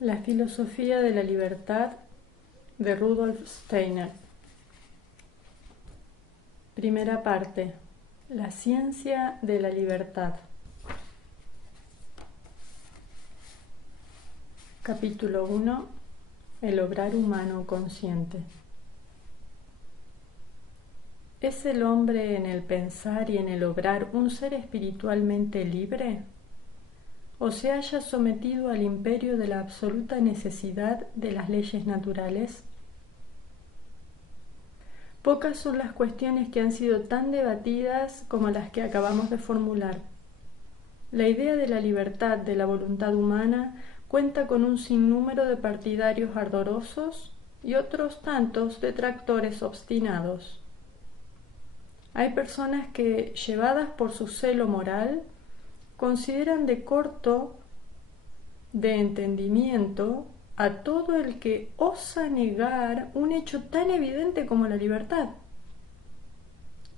La filosofía de la libertad de Rudolf Steiner. Primera parte. La ciencia de la libertad. Capítulo 1. El obrar humano consciente. ¿Es el hombre en el pensar y en el obrar un ser espiritualmente libre? ¿O se halla sometido al imperio de la absoluta necesidad de las leyes naturales? Pocas son las cuestiones que han sido tan debatidas como las que acabamos de formular. La idea de la libertad de la voluntad humana cuenta con un sinnúmero de partidarios ardorosos y otros tantos detractores obstinados. Hay personas que, llevadas por su celo moral, consideran de corto de entendimiento a todo el que osa negar un hecho tan evidente como la libertad.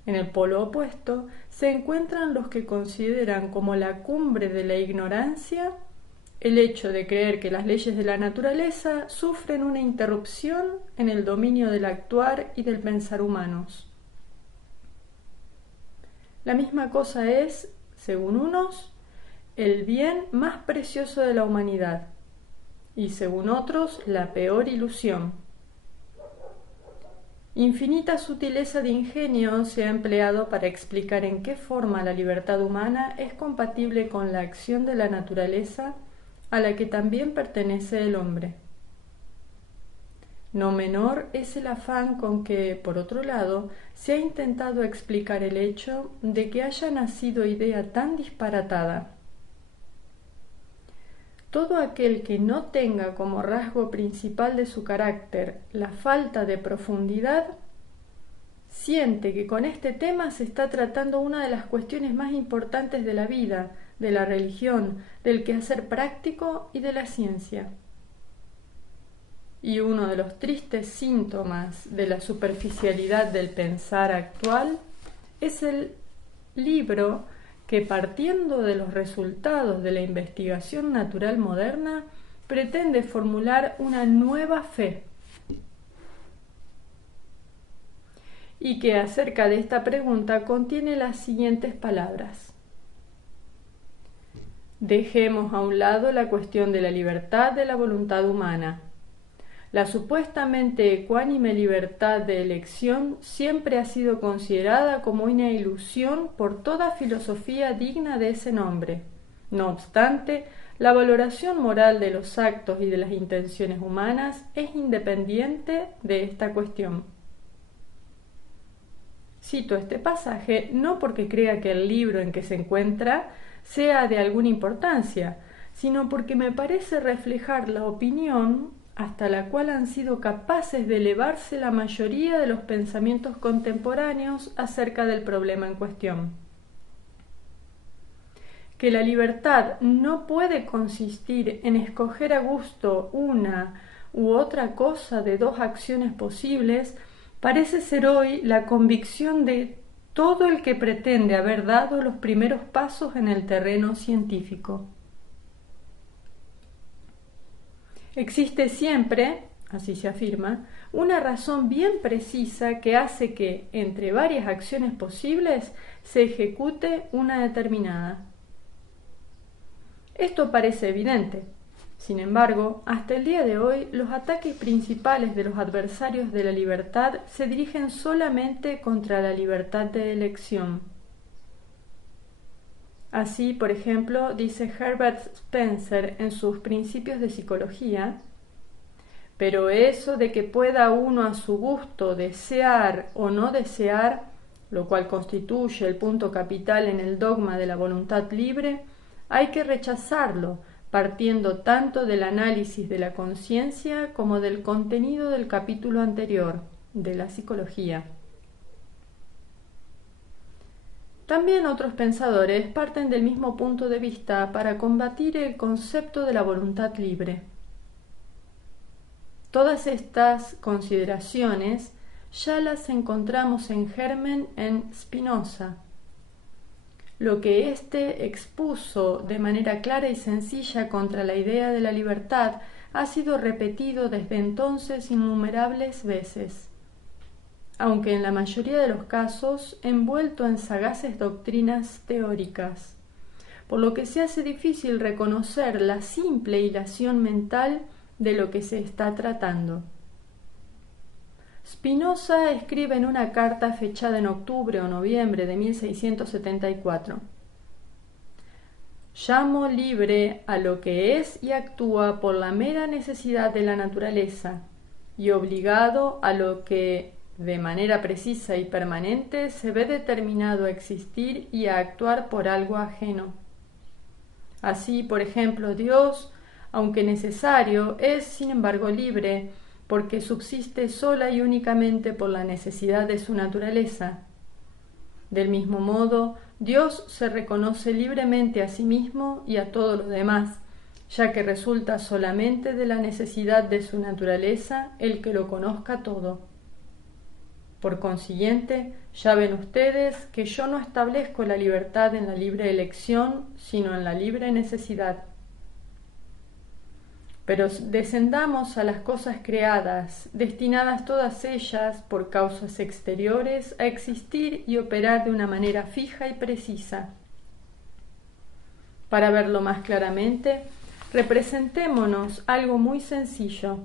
En el polo opuesto se encuentran los que consideran como la cumbre de la ignorancia el hecho de creer que las leyes de la naturaleza sufren una interrupción en el dominio del actuar y del pensar humanos. La misma cosa es, según unos, el bien más precioso de la humanidad, y según otros, la peor ilusión. Infinita sutileza de ingenio se ha empleado para explicar en qué forma la libertad humana es compatible con la acción de la naturaleza a la que también pertenece el hombre. No menor es el afán con que, por otro lado, se ha intentado explicar el hecho de que haya nacido idea tan disparatada. Todo aquel que no tenga como rasgo principal de su carácter la falta de profundidad, siente que con este tema se está tratando una de las cuestiones más importantes de la vida, de la religión, del quehacer práctico y de la ciencia. Y uno de los tristes síntomas de la superficialidad del pensar actual es el libro que, partiendo de los resultados de la investigación natural moderna, pretende formular una nueva fe, y que acerca de esta pregunta contiene las siguientes palabras: dejemos a un lado la cuestión de la libertad de la voluntad humana. La supuestamente ecuánime libertad de elección siempre ha sido considerada como una ilusión por toda filosofía digna de ese nombre. No obstante, la valoración moral de los actos y de las intenciones humanas es independiente de esta cuestión. Cito este pasaje no porque crea que el libro en que se encuentra sea de alguna importancia, sino porque me parece reflejar la opinión hasta la cual han sido capaces de elevarse la mayoría de los pensamientos contemporáneos acerca del problema en cuestión. Que la libertad no puede consistir en escoger a gusto una u otra cosa de dos acciones posibles parece ser hoy la convicción de todo el que pretende haber dado los primeros pasos en el terreno científico. Existe siempre, así se afirma, una razón bien precisa que hace que, entre varias acciones posibles, se ejecute una determinada. Esto parece evidente. Sin embargo, hasta el día de hoy, los ataques principales de los adversarios de la libertad se dirigen solamente contra la libertad de elección. Así, por ejemplo, dice Herbert Spencer en sus Principios de Psicología: pero eso de que pueda uno a su gusto desear o no desear, lo cual constituye el punto capital en el dogma de la voluntad libre, hay que rechazarlo, partiendo tanto del análisis de la conciencia como del contenido del capítulo anterior, de la psicología. También otros pensadores parten del mismo punto de vista para combatir el concepto de la voluntad libre. Todas estas consideraciones ya las encontramos en germen en Spinoza. Lo que éste expuso de manera clara y sencilla contra la idea de la libertad ha sido repetido desde entonces innumerables veces, aunque en la mayoría de los casos envuelto en sagaces doctrinas teóricas, por lo que se hace difícil reconocer la simple hilación mental de lo que se está tratando. Spinoza escribe en una carta fechada en octubre o noviembre de 1674: «Llamo libre a lo que es y actúa por la mera necesidad de la naturaleza, y obligado a lo que, de manera precisa y permanente, se ve determinado a existir y a actuar por algo ajeno. Así, por ejemplo, Dios, aunque necesario, es sin embargo libre, porque subsiste sola y únicamente por la necesidad de su naturaleza. Del mismo modo, Dios se reconoce libremente a sí mismo y a todo lo demás, ya que resulta solamente de la necesidad de su naturaleza el que lo conozca todo. Por consiguiente, ya ven ustedes que yo no establezco la libertad en la libre elección, sino en la libre necesidad. Pero descendamos a las cosas creadas, destinadas todas ellas, por causas exteriores, a existir y operar de una manera fija y precisa. Para verlo más claramente, representémonos algo muy sencillo.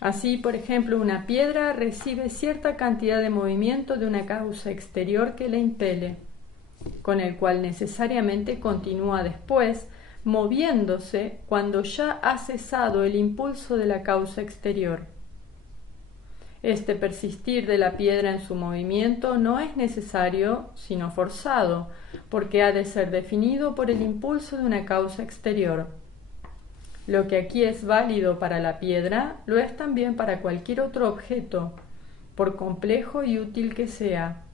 Así, por ejemplo, una piedra recibe cierta cantidad de movimiento de una causa exterior que la impele, con el cual necesariamente continúa después, moviéndose cuando ya ha cesado el impulso de la causa exterior. Este persistir de la piedra en su movimiento no es necesario, sino forzado, porque ha de ser definido por el impulso de una causa exterior. Lo que aquí es válido para la piedra, lo es también para cualquier otro objeto, por complejo y útil que sea.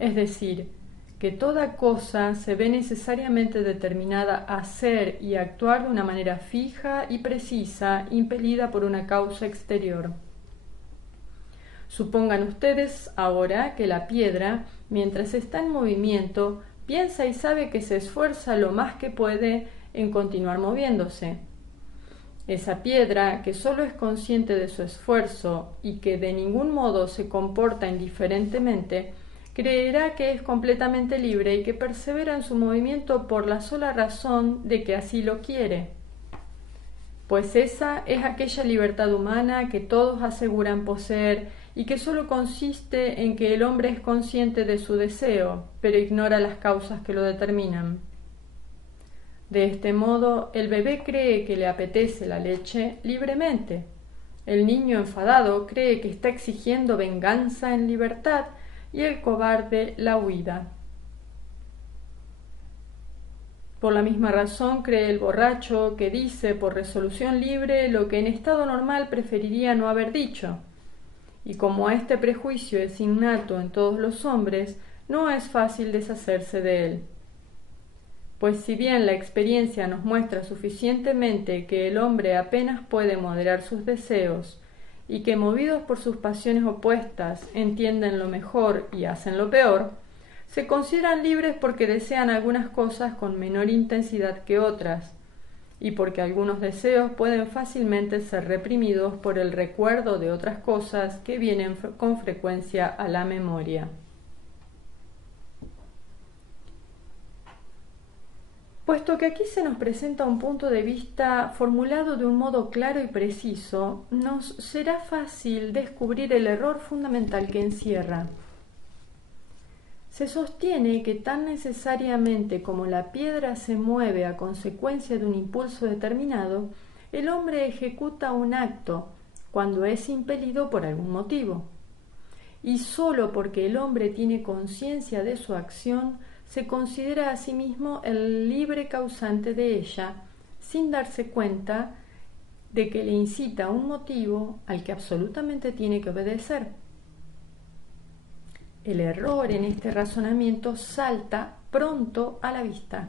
Es decir, que toda cosa se ve necesariamente determinada a ser y actuar de una manera fija y precisa, impelida por una causa exterior. Supongan ustedes ahora que la piedra, mientras está en movimiento, piensa y sabe que se esfuerza lo más que puede en continuar moviéndose. Esa piedra, que sólo es consciente de su esfuerzo y que de ningún modo se comporta indiferentemente, creerá que es completamente libre y que persevera en su movimiento por la sola razón de que así lo quiere. Pues esa es aquella libertad humana que todos aseguran poseer y que sólo consiste en que el hombre es consciente de su deseo, pero ignora las causas que lo determinan. De este modo, el bebé cree que le apetece la leche libremente. El niño enfadado cree que está exigiendo venganza en libertad y el cobarde la huida. Por la misma razón cree el borracho que dice por resolución libre lo que en estado normal preferiría no haber dicho. Y como este prejuicio es innato en todos los hombres, no es fácil deshacerse de él. Pues si bien la experiencia nos muestra suficientemente que el hombre apenas puede moderar sus deseos y que movidos por sus pasiones opuestas entienden lo mejor y hacen lo peor, se consideran libres porque desean algunas cosas con menor intensidad que otras y porque algunos deseos pueden fácilmente ser reprimidos por el recuerdo de otras cosas que vienen con frecuencia a la memoria. Puesto que aquí se nos presenta un punto de vista formulado de un modo claro y preciso, nos será fácil descubrir el error fundamental que encierra. Se sostiene que tan necesariamente como la piedra se mueve a consecuencia de un impulso determinado, el hombre ejecuta un acto cuando es impelido por algún motivo. Y sólo porque el hombre tiene conciencia de su acción, se considera a sí mismo el libre causante de ella, sin darse cuenta de que le incita un motivo al que absolutamente tiene que obedecer. El error en este razonamiento salta pronto a la vista.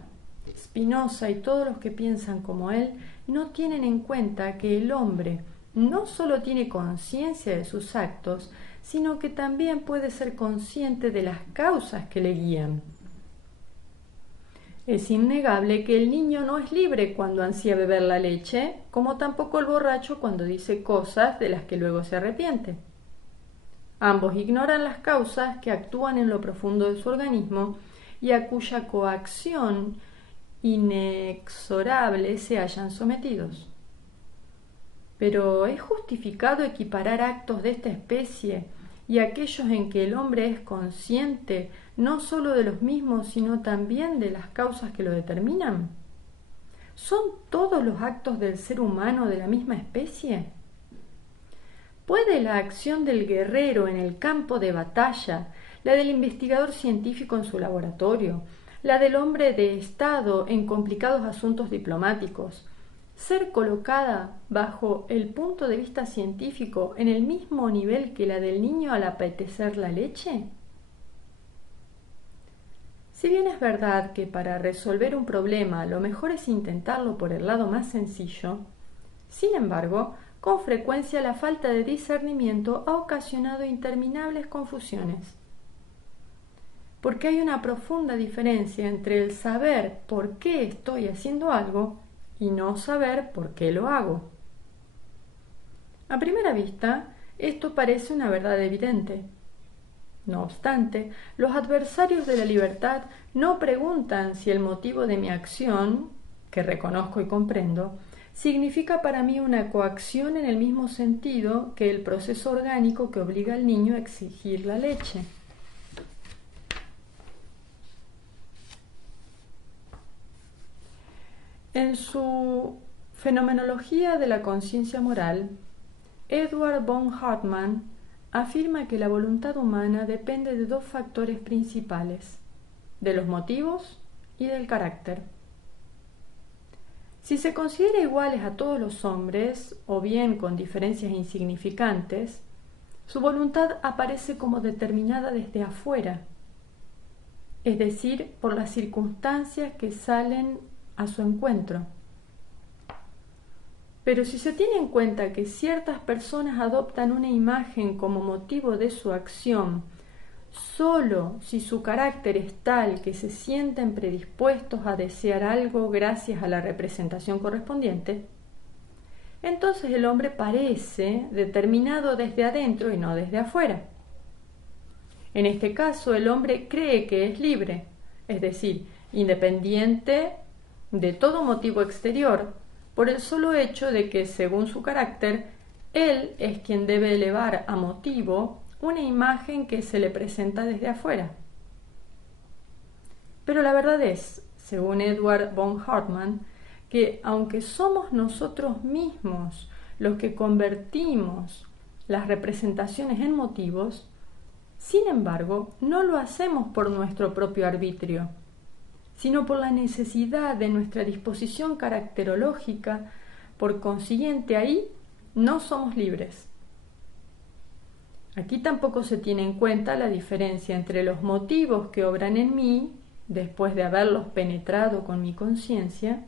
Spinoza y todos los que piensan como él no tienen en cuenta que el hombre no solo tiene conciencia de sus actos, sino que también puede ser consciente de las causas que le guían. Es innegable que el niño no es libre cuando ansía beber la leche, como tampoco el borracho cuando dice cosas de las que luego se arrepiente. Ambos ignoran las causas que actúan en lo profundo de su organismo y a cuya coacción inexorable se hallan sometidos. Pero ¿es justificado equiparar actos de esta especie y aquellos en que el hombre es consciente no sólo de los mismos, sino también de las causas que lo determinan? ¿Son todos los actos del ser humano de la misma especie? ¿Puede la acción del guerrero en el campo de batalla, la del investigador científico en su laboratorio, la del hombre de Estado en complicados asuntos diplomáticos, ser colocada bajo el punto de vista científico en el mismo nivel que la del niño al apetecer la leche? Si bien es verdad que para resolver un problema lo mejor es intentarlo por el lado más sencillo, sin embargo, con frecuencia la falta de discernimiento ha ocasionado interminables confusiones. Porque hay una profunda diferencia entre el saber por qué estoy haciendo algo y no saber por qué lo hago. A primera vista, esto parece una verdad evidente. No obstante, los adversarios de la libertad no preguntan si el motivo de mi acción, que reconozco y comprendo, significa para mí una coacción en el mismo sentido que el proceso orgánico que obliga al niño a exigir la leche. En su Fenomenología de la conciencia moral, Edward von Hartmann afirma que la voluntad humana depende de dos factores principales, de los motivos y del carácter. Si se considera iguales a todos los hombres, o bien con diferencias insignificantes, su voluntad aparece como determinada desde afuera, es decir, por las circunstancias que salen a su encuentro. Pero si se tiene en cuenta que ciertas personas adoptan una imagen como motivo de su acción, solo si su carácter es tal que se sienten predispuestos a desear algo gracias a la representación correspondiente, entonces el hombre parece determinado desde adentro y no desde afuera. En este caso, el hombre cree que es libre, es decir, independiente de todo motivo exterior, por el solo hecho de que, según su carácter, él es quien debe elevar a motivo una imagen que se le presenta desde afuera. Pero la verdad es, según Edward von Hartmann, que aunque somos nosotros mismos los que convertimos las representaciones en motivos, sin embargo, no lo hacemos por nuestro propio arbitrio, sino por la necesidad de nuestra disposición caracterológica. Por consiguiente, ahí no somos libres. Aquí tampoco se tiene en cuenta la diferencia entre los motivos que obran en mí, después de haberlos penetrado con mi conciencia,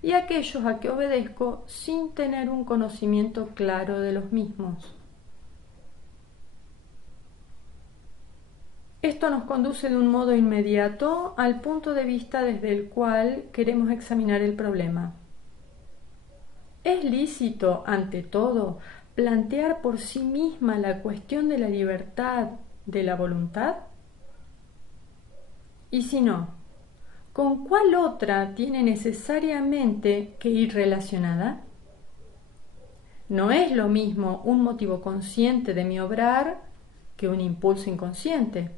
y aquellos a que obedezco sin tener un conocimiento claro de los mismos. Esto nos conduce de un modo inmediato al punto de vista desde el cual queremos examinar el problema. ¿Es lícito, ante todo, plantear por sí misma la cuestión de la libertad de la voluntad? Y si no, ¿con cuál otra tiene necesariamente que ir relacionada? No es lo mismo un motivo consciente de mi obrar que un impulso inconsciente.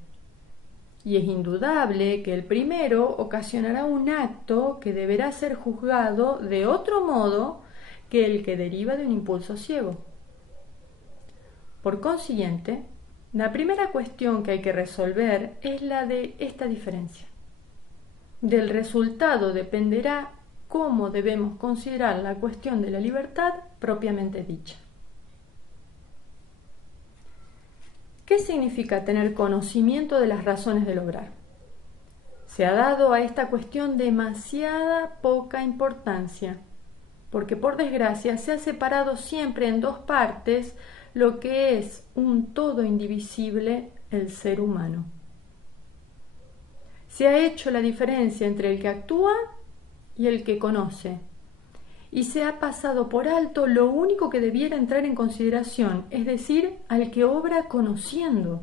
Y es indudable que el primero ocasionará un acto que deberá ser juzgado de otro modo que el que deriva de un impulso ciego. Por consiguiente, la primera cuestión que hay que resolver es la de esta diferencia. Del resultado dependerá cómo debemos considerar la cuestión de la libertad propiamente dicha. ¿Qué significa tener conocimiento de las razones del obrar? Se ha dado a esta cuestión demasiada poca importancia, porque por desgracia se ha separado siempre en dos partes lo que es un todo indivisible, el ser humano. Se ha hecho la diferencia entre el que actúa y el que conoce, y se ha pasado por alto lo único que debiera entrar en consideración, es decir, al que obra conociendo.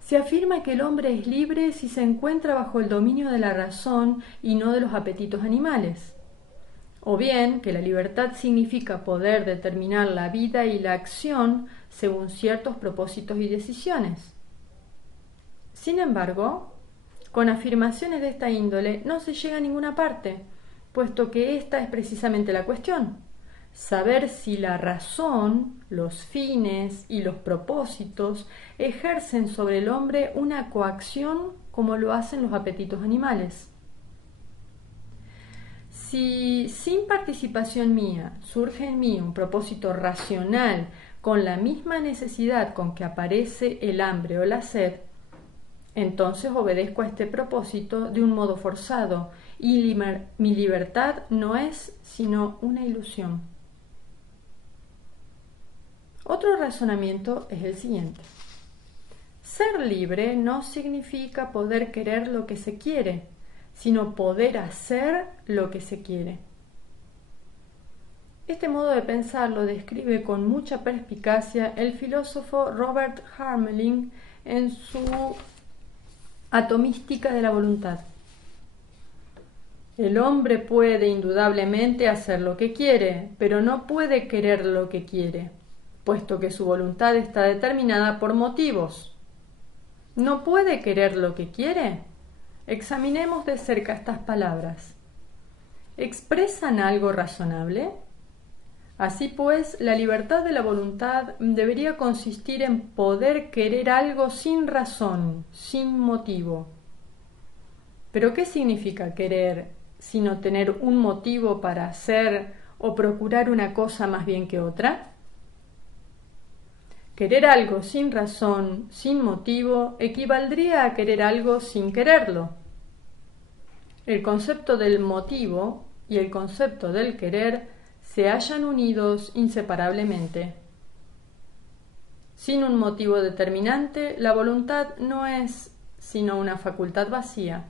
Se afirma que el hombre es libre si se encuentra bajo el dominio de la razón y no de los apetitos animales, o bien que la libertad significa poder determinar la vida y la acción según ciertos propósitos y decisiones. Sin embargo, con afirmaciones de esta índole no se llega a ninguna parte, puesto que esta es precisamente la cuestión: saber si la razón, los fines y los propósitos ejercen sobre el hombre una coacción como lo hacen los apetitos animales. Si sin participación mía surge en mí un propósito racional con la misma necesidad con que aparece el hambre o la sed, entonces obedezco a este propósito de un modo forzado y mi libertad no es sino una ilusión. Otro razonamiento es el siguiente: ser libre no significa poder querer lo que se quiere, sino poder hacer lo que se quiere. Este modo de pensar lo describe con mucha perspicacia el filósofo Robert Harmelin en su Atomística de la voluntad. El hombre puede indudablemente hacer lo que quiere, pero no puede querer lo que quiere, puesto que su voluntad está determinada por motivos. ¿No puede querer lo que quiere? Examinemos de cerca estas palabras. ¿Expresan algo razonable? Así pues, la libertad de la voluntad debería consistir en poder querer algo sin razón, sin motivo. ¿Pero qué significa querer, sino tener un motivo para hacer o procurar una cosa más bien que otra? Querer algo sin razón, sin motivo, equivaldría a querer algo sin quererlo. El concepto del motivo y el concepto del querer se hallan unidos inseparablemente. Sin un motivo determinante, la voluntad no es sino una facultad vacía.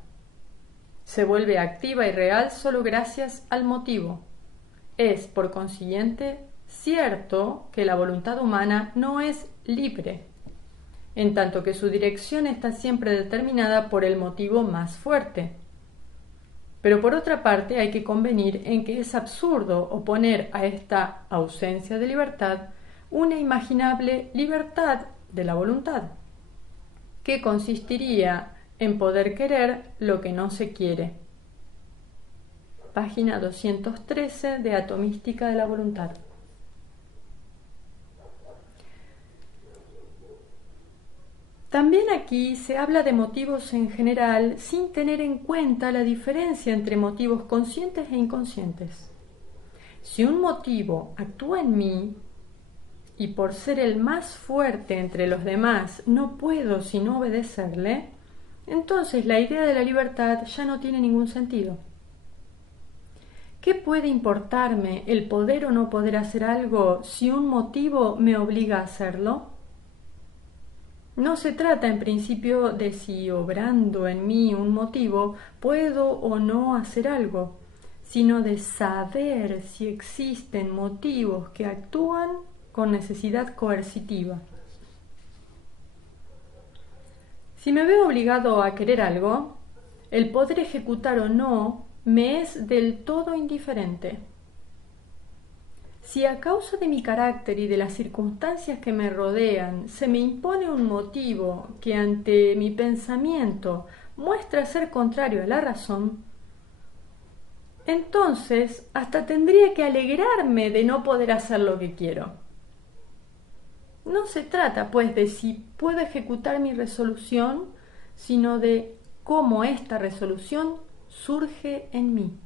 Se vuelve activa y real solo gracias al motivo. Es, por consiguiente, cierto que la voluntad humana no es libre, en tanto que su dirección está siempre determinada por el motivo más fuerte. Pero por otra parte hay que convenir en que es absurdo oponer a esta ausencia de libertad una imaginable libertad de la voluntad, que consistiría en poder querer lo que no se quiere. Página 213 de Atomística de la voluntad. También aquí se habla de motivos en general sin tener en cuenta la diferencia entre motivos conscientes e inconscientes. Si un motivo actúa en mí y por ser el más fuerte entre los demás no puedo sino obedecerle, entonces la idea de la libertad ya no tiene ningún sentido. ¿Qué puede importarme el poder o no poder hacer algo si un motivo me obliga a hacerlo? No se trata en principio de si obrando en mí un motivo puedo o no hacer algo, sino de saber si existen motivos que actúan con necesidad coercitiva. Si me veo obligado a querer algo, el poder ejecutar o no me es del todo indiferente. Si a causa de mi carácter y de las circunstancias que me rodean se me impone un motivo que ante mi pensamiento muestra ser contrario a la razón, entonces hasta tendría que alegrarme de no poder hacer lo que quiero. No se trata, pues, de si puedo ejecutar mi resolución, sino de cómo esta resolución surge en mí.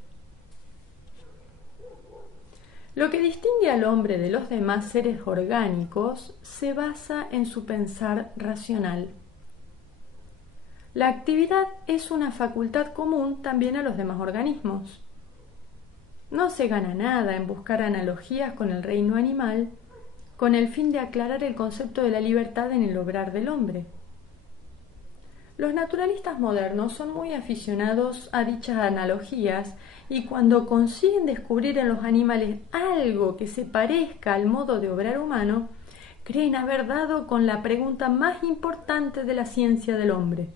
Lo que distingue al hombre de los demás seres orgánicos se basa en su pensar racional. La actividad es una facultad común también a los demás organismos. No se gana nada en buscar analogías con el reino animal con el fin de aclarar el concepto de la libertad en el obrar del hombre. Los naturalistas modernos son muy aficionados a dichas analogías y cuando consiguen descubrir en los animales algo que se parezca al modo de obrar humano, creen haber dado con la pregunta más importante de la ciencia del hombre.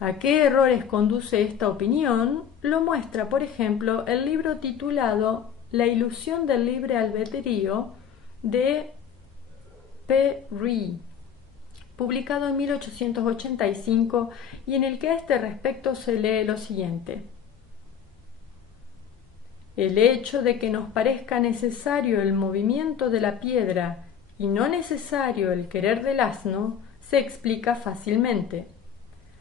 ¿A qué errores conduce esta opinión? Lo muestra, por ejemplo, el libro titulado La ilusión del libre albedrío de P. Ree, publicado en 1885 y en el que a este respecto se lee lo siguiente. El hecho de que nos parezca necesario el movimiento de la piedra y no necesario el querer del asno se explica fácilmente.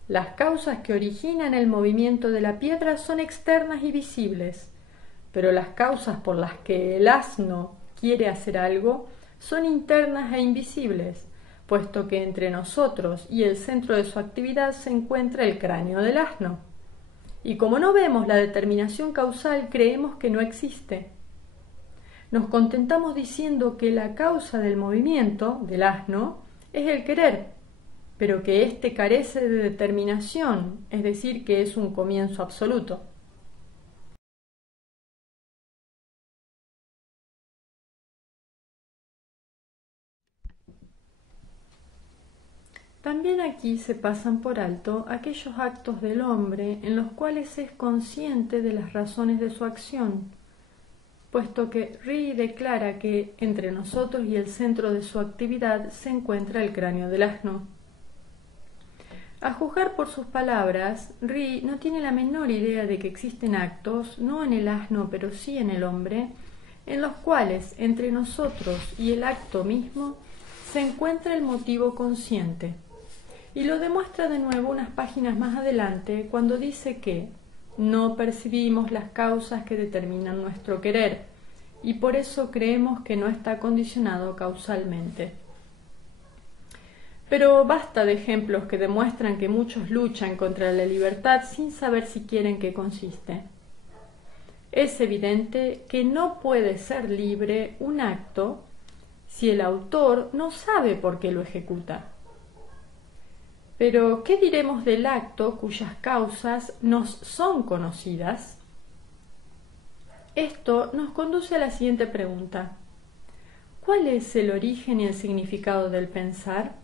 Las causas que originan el movimiento de la piedra son externas y visibles, pero las causas por las que el asno quiere hacer algo son internas e invisibles, puesto que entre nosotros y el centro de su actividad se encuentra el cráneo del asno. Y como no vemos la determinación causal, creemos que no existe. Nos contentamos diciendo que la causa del movimiento del asno es el querer, pero que éste carece de determinación, es decir, que es un comienzo absoluto. También aquí se pasan por alto aquellos actos del hombre en los cuales es consciente de las razones de su acción, puesto que Ree declara que entre nosotros y el centro de su actividad se encuentra el cráneo del asno. A juzgar por sus palabras, Ree no tiene la menor idea de que existen actos, no en el asno pero sí en el hombre, en los cuales entre nosotros y el acto mismo se encuentra el motivo consciente. Y lo demuestra de nuevo unas páginas más adelante cuando dice que no percibimos las causas que determinan nuestro querer y por eso creemos que no está condicionado causalmente. Pero basta de ejemplos que demuestran que muchos luchan contra la libertad sin saber siquiera en qué consiste. Es evidente que no puede ser libre un acto si el autor no sabe por qué lo ejecuta. Pero, ¿qué diremos del acto cuyas causas nos son conocidas? Esto nos conduce a la siguiente pregunta. ¿Cuál es el origen y el significado del pensar?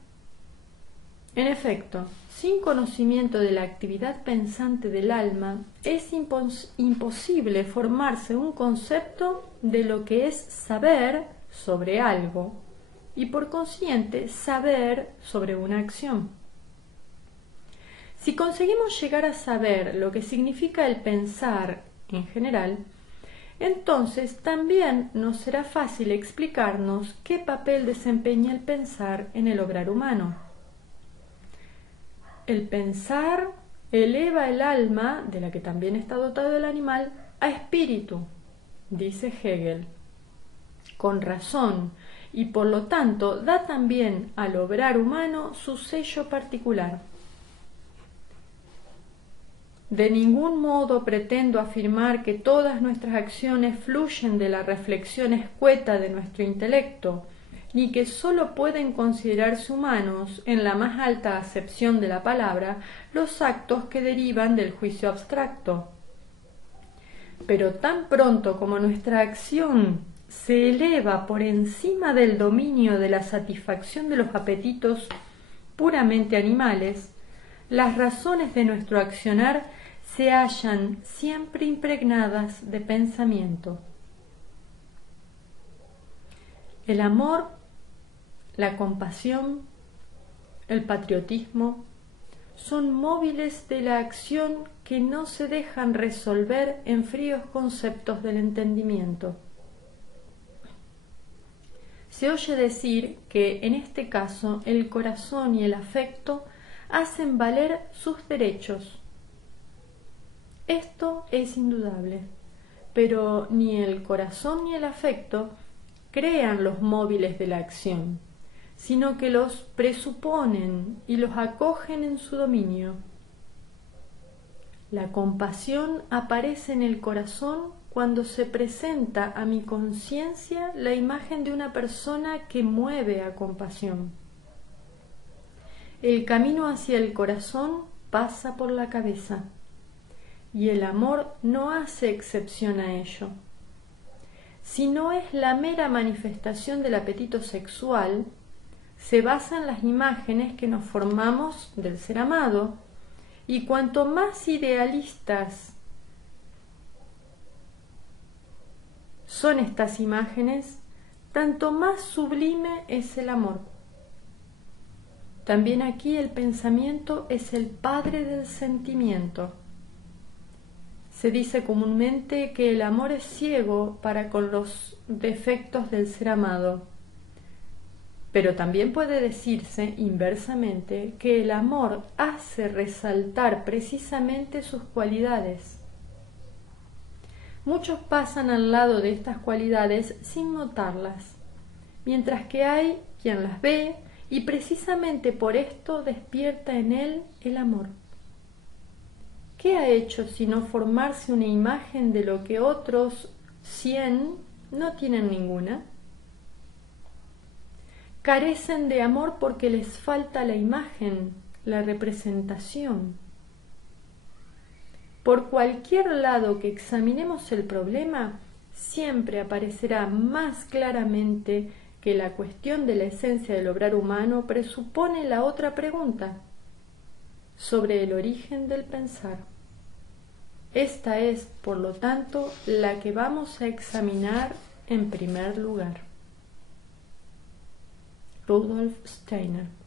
En efecto, sin conocimiento de la actividad pensante del alma, es imposible formarse un concepto de lo que es saber sobre algo y, por consiguiente, saber sobre una acción. Si conseguimos llegar a saber lo que significa el pensar en general, entonces también nos será fácil explicarnos qué papel desempeña el pensar en el obrar humano. El pensar eleva el alma, de la que también está dotado el animal, a espíritu, dice Hegel, con razón, y por lo tanto da también al obrar humano su sello particular. De ningún modo pretendo afirmar que todas nuestras acciones fluyen de la reflexión escueta de nuestro intelecto, ni que sólo pueden considerarse humanos, en la más alta acepción de la palabra, los actos que derivan del juicio abstracto. Pero tan pronto como nuestra acción se eleva por encima del dominio de la satisfacción de los apetitos puramente animales, las razones de nuestro accionar se hallan siempre impregnadas de pensamiento. El amor, la compasión, el patriotismo son móviles de la acción que no se dejan resolver en fríos conceptos del entendimiento. Se oye decir que en este caso el corazón y el afecto hacen valer sus derechos. Esto es indudable, pero ni el corazón ni el afecto crean los móviles de la acción, sino que los presuponen y los acogen en su dominio. La compasión aparece en el corazón cuando se presenta a mi conciencia la imagen de una persona que mueve a compasión. El camino hacia el corazón pasa por la cabeza, y el amor no hace excepción a ello. Si no es la mera manifestación del apetito sexual, se basa en las imágenes que nos formamos del ser amado, y cuanto más idealistas son estas imágenes, tanto más sublime es el amor. También aquí el pensamiento es el padre del sentimiento. Se dice comúnmente que el amor es ciego para con los defectos del ser amado, pero también puede decirse inversamente que el amor hace resaltar precisamente sus cualidades. Muchos pasan al lado de estas cualidades sin notarlas, mientras que hay quien las ve y precisamente por esto despierta en él el amor. ¿Qué ha hecho sino formarse una imagen de lo que otros 100 no tienen ninguna? Carecen de amor porque les falta la imagen, la representación. Por cualquier lado que examinemos el problema, siempre aparecerá más claramente que la cuestión de la esencia del obrar humano presupone la otra pregunta, sobre el origen del pensar. Esta es, por lo tanto, la que vamos a examinar en primer lugar. Rudolf Steiner.